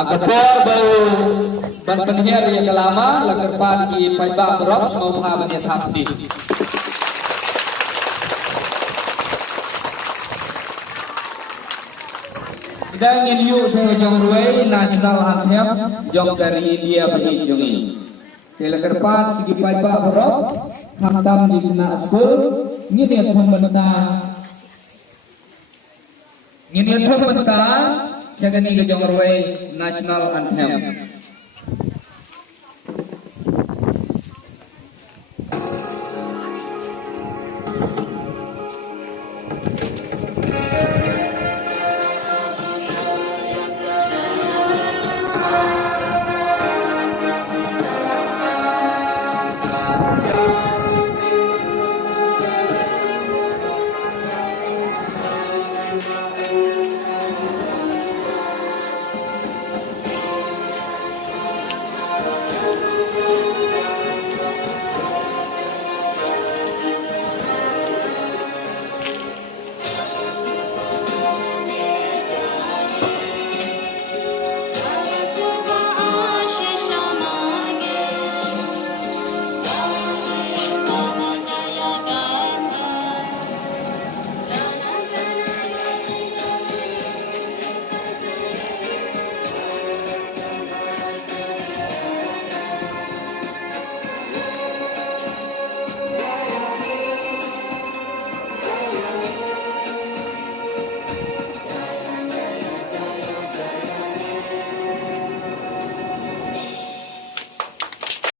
Agapor bau ban penher yang kelama lagar pagi paiba berop mau pha ban thapdi. Dan ingin yuk saya jong ruai national anthem jong dari India bagi jongi. Lagar pat sigi paiba berop hantam di kena school ngini thom benta Jagani Gajong Ruai National Anthem.